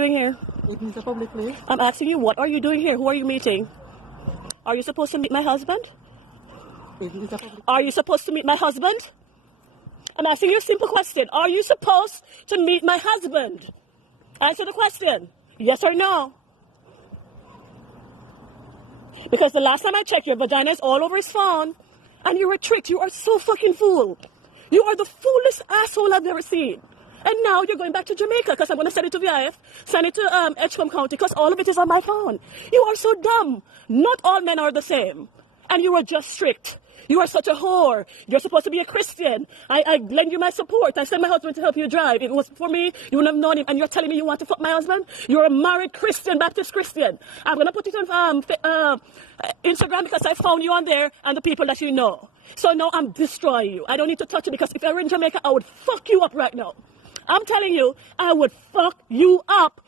doing here? It is a public place. I'm asking you, what are you doing here? Who are you meeting? Are you supposed to meet my husband? It is a public Are you supposed to meet my husband? I'm asking you a simple question. Are you supposed to meet my husband? Answer the question. Yes or no? Because the last time I checked, your vagina is all over his phone, and you were tricked. You are so fucking fool. You are the foolest asshole I've ever seen. And now you're going back to Jamaica because I'm going to send it to VIF, send it to Edgecombe County because all of it is on my phone. You are so dumb. Not all men are the same. And you are just strict. You are such a whore. You're supposed to be a Christian. I lend you my support. I sent my husband to help you drive. It was for me. You wouldn't have known him. And you're telling me you want to fuck my husband? You're a married Christian, Baptist Christian. I'm going to put it on Instagram because I found you on there and the people that you know. So now I'm destroying you. I don't need to touch you because if I were in Jamaica, I would fuck you up right now. I'm telling you, I would fuck you up.